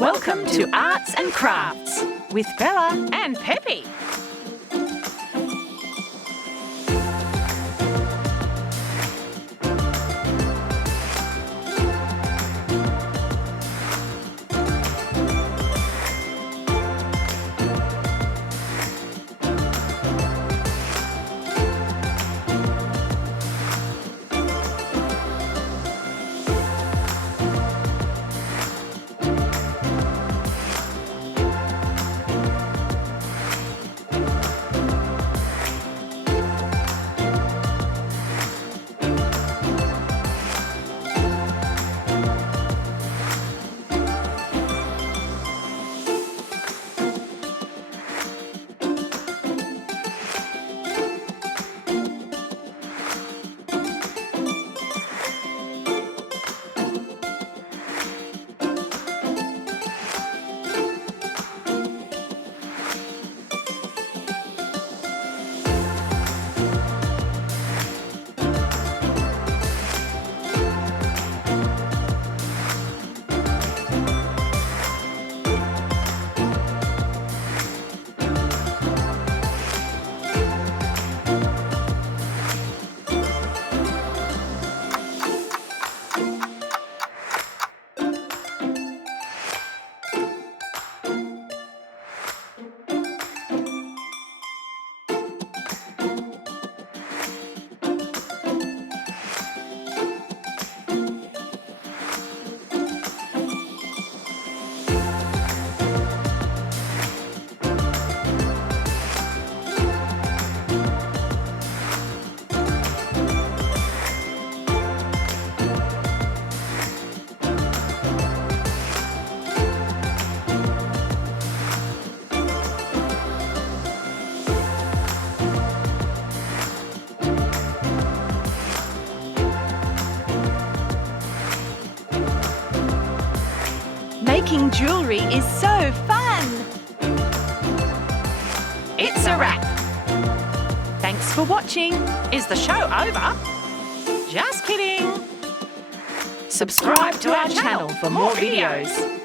Welcome to Arts and Crafts with Bella and Peppy. Making jewellery is so fun! It's a wrap. Thanks for watching. Is the show over? Just kidding. Subscribe to our channel for more videos.